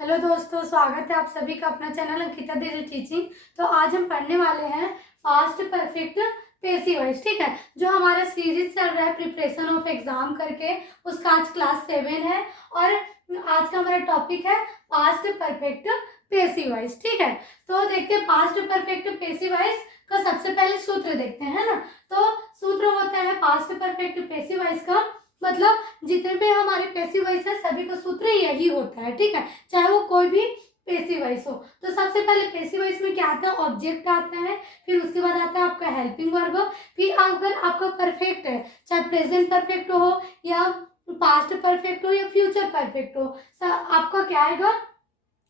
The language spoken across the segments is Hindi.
हेलो दोस्तों, स्वागत है आप सभी का अपना चैनल अंकिता दीदी टीचिंग। तो आज हम पढ़ने वाले हैं पास्ट परफेक्ट पेसिव वॉइस। ठीक है, जो हमारा सीरीज चल रहा है प्रिपरेशन ऑफ एग्जाम करके, उसका आज क्लास 7 है और आज का हमारा टॉपिक है पास्ट परफेक्ट पेसिव वॉइस। ठीक है, तो देखते हैं पास्ट परफेक्ट पेसिव वॉइस का सबसे पहले सूत्र देखते हैं, है ना। तो सूत्र होता है पास्ट परफेक्ट पेसिव वॉइस का, मतलब जितने भी हमारे पेसिव वॉइस है सभी का सूत्र यही होता है। ठीक है, चाहे वो कोई भी पेसिव वॉइस हो। तो सबसे पहले पेसिव वॉइस में क्या आता है, ऑब्जेक्ट आता है, फिर उसके बाद आता है आपका हेल्पिंग वर्ब, फिर अगर आपका परफेक्ट है, चाहे प्रेजेंट परफेक्ट हो या पास्ट परफेक्ट हो या फ्यूचर परफेक्ट हो, आपका क्या आएगा,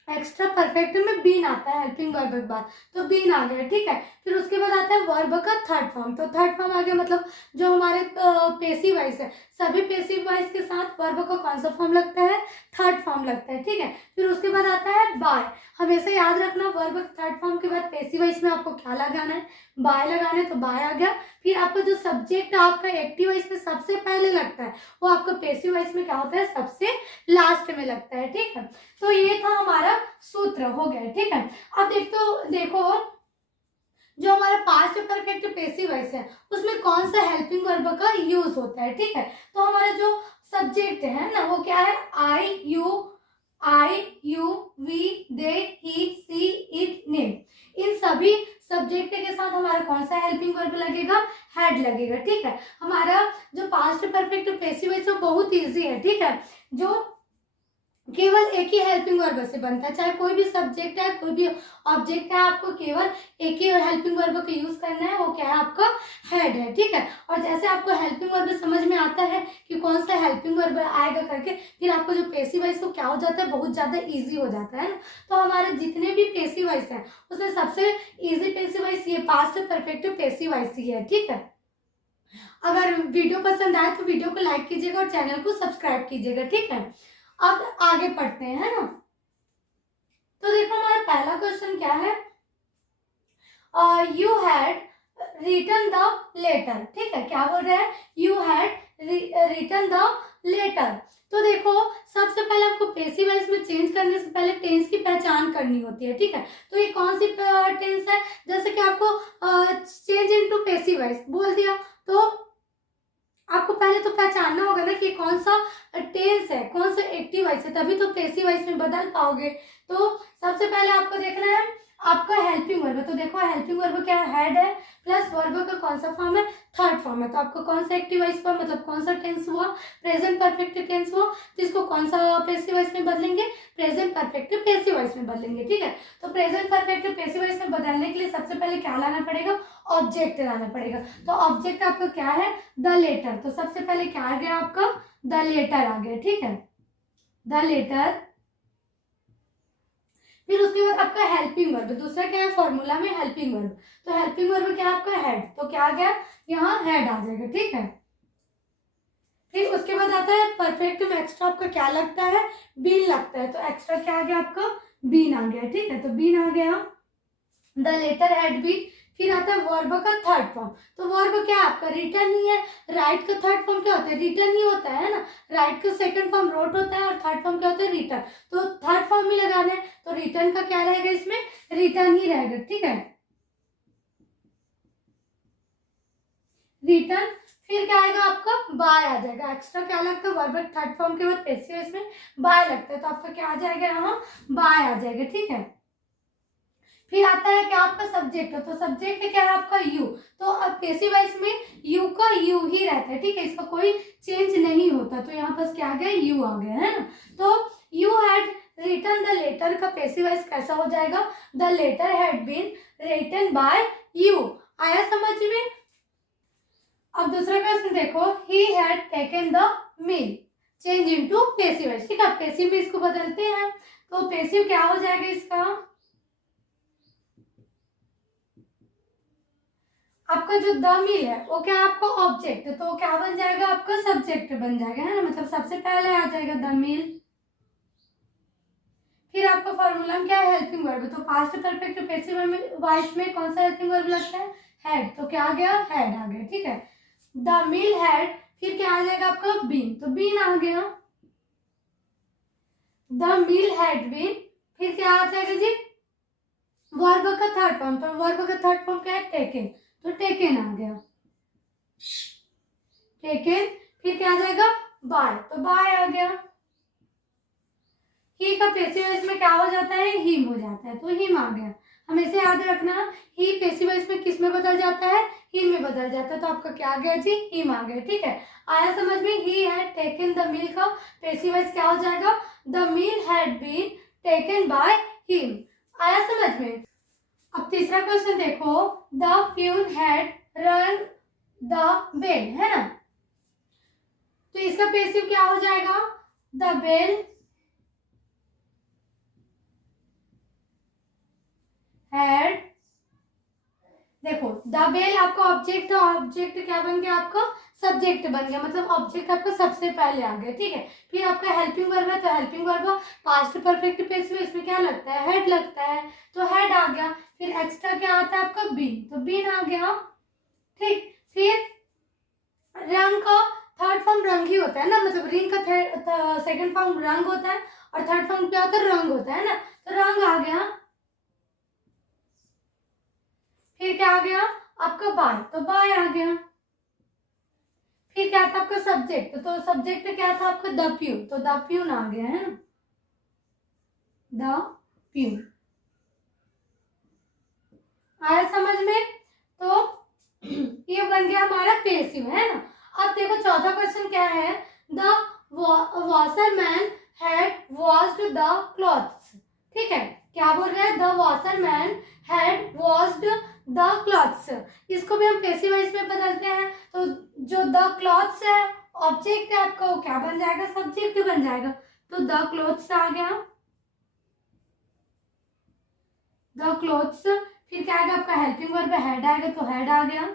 एक्स्ट्रा परफेक्ट में बीन आता है हेल्पिंग वर्ब के बाद, तो बीन आ गया। ठीक है, फिर उसके बाद आता है वर्ब का थर्ड फॉर्म। तो थर्ड फॉर्म आ गया, मतलब जो हमारे पेसिव वॉइस है, सभी पेसिव वॉइस के साथ वर्ब का कौन सा फॉर्म लगता है, थर्ड फॉर्म लगता है। ठीक है, फिर उसके बाद आता है बाय। हमेशा याद रखना, वर्ब थर्ड फॉर्म के बाद पेसिव वॉइस में आपको क्या लगाना है, बाय लगाना है, तो बाय आ गया। फिर आपका जो सब्जेक्ट आपका एक्टिव वॉइस में सबसे पहले लगता है, वो आपका पेसिव वॉइस में क्या होता है, सबसे लास्ट में लगता है। ठीक है, तो ये था हमारा सूत्र, हो गया। ठीक है, अब देखो जो हमारा पास्ट परफेक्ट पेसिव वॉइस है उसमें कौन सा हेल्पिंग वर्ब का यूज होता है। ठीक है, तो हमारा जो सब्जेक्ट है ना, वो क्या है, I you we they he she it name. इन सभी सब्जेक्ट के साथ हमारा कौन सा हेल्पिंग वर्ब लगेगा, हैड लगेगा। ठीक है, हमारा जो पास्ट परफेक्ट पेसिव वॉइस है बहुत इजी है। ठीक है, जो केवल एक ही हेल्पिंग वर्ब से बनता है, चाहे कोई भी सब्जेक्ट है कोई भी ऑब्जेक्ट है, आपको केवल एक ही हेल्पिंग वर्ब का यूज करना है, वो क्या है, आपका हेड है। ठीक है, और जैसे आपको हेल्पिंग वर्ब समझ में आता है कि कौन सा हेल्पिंग वर्ब आएगा करके, फिर आपको जो पेसिव वॉइस को क्या हो जाता है, बहुत ज्यादा इजी हो जाता है ना। तो हमारे जितने भी पेसिव वॉइस है उसमें सबसे इजी पेसिव वॉइस ये पास्ट परफेक्ट पेसिव वॉइस ही है। ठीक है, अगर वीडियो पसंद आए तो वीडियो को लाइक कीजिएगा और चैनल को सब्सक्राइब कीजिएगा। ठीक है, अब आगे पढ़ते हैं, है ना। तो देखो हमारा पहला क्वेश्चन क्या है, you had written the letter. ठीक है, क्या बोल रहा है, you had written the letter. तो देखो सबसे पहले आपको पेसिव वॉइस में चेंज करने से पहले टेंस की पहचान करनी होती है। ठीक है, तो ये कौन सी टेंस है, जैसे कि आपको चेंज इनटू पेसिव वॉइस बोल दिया, तो आपको पहले तो पहचानना होगा ना कि कौन सा टेंस है, कौन सा एक्टिव वॉइस है, तभी तो पेसिव वॉइस में बदल पाओगे। तो सबसे पहले आपको देखना है आपका हेल्पिंग वर्ब। तो देखो हेल्पिंग वर्ब क्या है, हेड है, प्लस वर्ब का कौन सा फॉर्म है, थर्ड फॉर्म है। तो आपको कौन सा एक्टिव वॉइस पर, मतलब कौन सा टेंस हुआ, प्रेजेंट परफेक्ट टेंस हुआ, तो इसको कौन सा पेसिव वॉइस में बदलेंगे, प्रेजेंट परफेक्ट पेसिव वॉइस में बदलेंगे। ठीक है, तो प्रेजेंट परफेक्ट पेसिव वॉइस में बदलने के लिए सबसे पहले क्या लाना पड़ेगा, ऑब्जेक्ट लाना पड़ेगा। तो ऑब्जेक्ट आपका क्या है, द लेटर। तो सबसे पहले क्या आ गया आपका, द लेटर आ गया। ठीक है, द लेटर। फिर उसके बाद आपका हेल्पिंग वर्ब, दूसरा क्या है फॉर्मूला में, हेल्पिंग वर्ब। तो हेल्पिंग वर्ब क्या है आपका, हेड। तो क्या आ गया, यहाँ हेड आ जाएगा। ठीक है, फिर उसके बाद आता है परफेक्ट में एक्स्ट्रा आपका क्या लगता है, बीन लगता है। तो एक्स्ट्रा क्या आ गया आपका, बीन आ गया। ठीक है, तो बीन आ गया, द लेटर हैड बीन। फिर आता है वर्ब का थर्ड फॉर्म। तो वर्ब क्या आपका रिटर्न ही है, राइट का थर्ड फॉर्म क्या होता है, रिटर्न ही होता है ना। राइट का सेकंड फॉर्म रोट होता है और थर्ड फॉर्म क्या होता है, रिटर्न। तो थर्ड फॉर्म ही लगाना है, तो रिटर्न का क्या रहेगा, इसमें रिटर्न ही रहेगा। ठीक है, रिटर्न। फिर क्या आएगा आपका, बाय आ जाएगा। एक्स्ट्रा क्या लगता है, वर्ब थर्ड फॉर्म के बाद पेसिव इसमें बाय लगता है, तो आपका क्या आ जाएगा, यहाँ बाय आ जाएगा। ठीक है, फिर आता है क्या आपका सब्जेक्ट। तो सब्जेक्ट क्या है आपका यू। तो अब पेसिव वॉइस में यू का यू ही रहता है। ठीक है, इसका कोई चेंज नहीं होता, तो यहाँ पास क्या आ गया, यू आ गया, है ना। तो you had written the letter का पेसिव वॉइस कैसा हो जाएगा, the letter had been written by you. आया समझ में। अब दूसरा क्वेश्चन देखो, he had taken the meal. Change into passive voice. ठीक है, पेसिव में इसको बदलते हैं, तो पेसिव क्या हो जाएगा इसका, आपका जो द मील है वो क्या आपका ऑब्जेक्ट है, तो क्या बन जाएगा, आपका सब्जेक्ट बन जाएगा, है ना। मतलब सबसे पहले आ जाएगा द मील। फिर आपका फॉर्मूला में क्या है, हेल्पिंग वर्ब। तो पास्ट परफेक्ट पेसिव वॉइस में कौन सा हेल्पिंग वर्ब लगता है, हैड। तो क्या आ गया, हैड आ गया। ठीक है, द मील हैड। फिर क्या आ जाएगा आपका बीन। तो बीन आ गया, द मील हैड बीन, फिर क्या आ जाएगा जी, वर्ब का थर्ड फॉर्म, तो वर्ब का थर्ड फॉर्म क्या है, टेकन, तो टेकन आ गया, टेकन। फिर क्या आ जाएगा, बाय, तो बाय आ गया। ही का पैसिव वॉइस में क्या हो जाता है, हिम हो जाता है, तो हिम आ गया। हमेशा याद रखना, ही पैसिव वॉइस में किस में बदल जाता है, हिम में बदल जाता है, तो आपका क्या आ गया जी, हिम आ गया। ठीक है, आया समझ में, he had taken the meal का पैसिव वॉइस क्या हो जाएगा, the meal had been taken by him. आया समझ में। अब तीसरा क्वेश्चन देखो, the peon had rang the bell, है ना, तो इसका पैसिव क्या हो जाएगा, द बेल हैड, देखो द बेल आपका ऑब्जेक्ट था, ऑब्जेक्ट क्या बन गया, आपका सब्जेक्ट बन गया, मतलब ऑब्जेक्ट आपका सबसे पहले आ गया। ठीक है, फिर आपका हेल्पिंग वर्ब है, तो helping verb past perfect passive, इसमें क्या लगता है, हेड लगता है, तो हेड आ गया। फिर एक्स्ट्रा क्या आता है आपका, बीन, तो बीन आ गया। ठीक, फिर रंग का थर्ड फॉर्म रंग ही होता है ना, मतलब रिंग का सेकंड फॉर्म रंग होता है और थर्ड फॉर्म क्या होता है, रंग होता है ना, तो रंग आ गया। फिर क्या आ गया आपका, बाय, तो बाय आ गया। फिर क्या था आपका सब्जेक्ट, तो सब्जेक्ट क्या था आपका, द प्यून, तो द प्यून आ गया, है ना, द प्यून। आया समझ में, तो ये बन गया हमारा पैसिव, है ना। अब देखो चौथा क्वेश्चन क्या है, the washerman had washed the clothes. ठीक है, क्या बोल रहे हैं, the washerman had washed the clothes, इसको भी हम पैसिव वॉइस में बदलते हैं, तो जो द क्लॉथ्स है ऑब्जेक्ट है आपका, वो क्या बन जाएगा, सब्जेक्ट बन जाएगा, तो द क्लॉथ्स आ गया, द क्लॉथ्स। फिर क्या आएगा आपका, हेल्पिंग वर्ब हेड आएगा, तो हेड आ गया।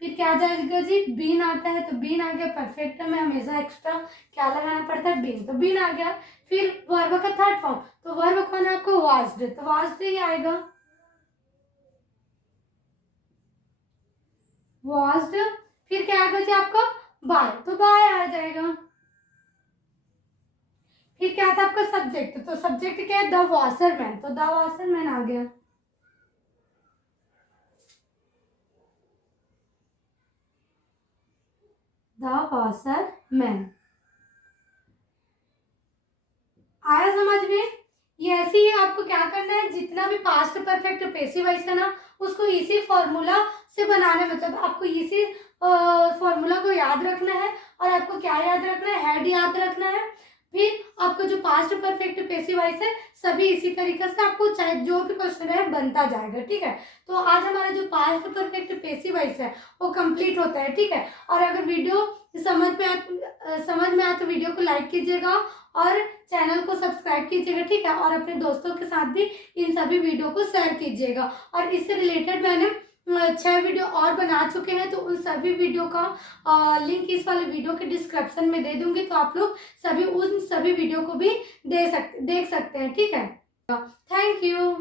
फिर क्या आ जाएगा जी, बीन आता है, तो बीन आ गया, परफेक्ट में हमेशा एक्स्ट्रा क्या लगाना पड़ता है, बीन, तो बीन आ गया। फिर वर्ब का थर्ड फॉर्म, तो वर्ब कौन है आपको, वास्ड, तो वास्ड ही आएगा, वास्ड। फिर क्या आएगा जी आपका, बाय, तो बाय आ जाएगा। फिर क्या था आपका सब्जेक्ट, तो सब्जेक्ट क्या है, द वॉशरमैन, तो द वॉशरमैन आ गया। द वॉशरमैन आया समझ में। ये ऐसे ही आपको क्या करना है, जितना भी पास्ट परफेक्ट पैसिव वॉइस है ना, उसको इसी फॉर्मूला से बनाना है, मतलब आपको इसी फॉर्मूला को याद रखना है। और आपको क्या याद रखना है, हेड याद रखना है। फिर आपको जो पास्ट परफेक्ट पैसिव वॉइस है, सभी इसी तरीके से आपको चाहे जो भी क्वेश्चन है बनता जाएगा। ठीक है, तो आज हमारा जो पास्ट परफेक्ट पैसिव वॉइस है वो कंप्लीट होता है। ठीक है, और अगर वीडियो समझ में आए तो वीडियो को लाइक कीजिएगा और चैनल को सब्सक्राइब कीजिएगा। ठीक है, और अपने दोस्तों के साथ भी इन सभी वीडियो को शेयर कीजिएगा। और इससे रिलेटेड मैंने 6 वीडियो और बना चुके हैं, तो उन सभी वीडियो का लिंक इस वाले वीडियो के डिस्क्रिप्शन में दे दूंगी, तो आप लोग उन सभी वीडियो को भी देख सकते हैं। ठीक है, थैंक यू।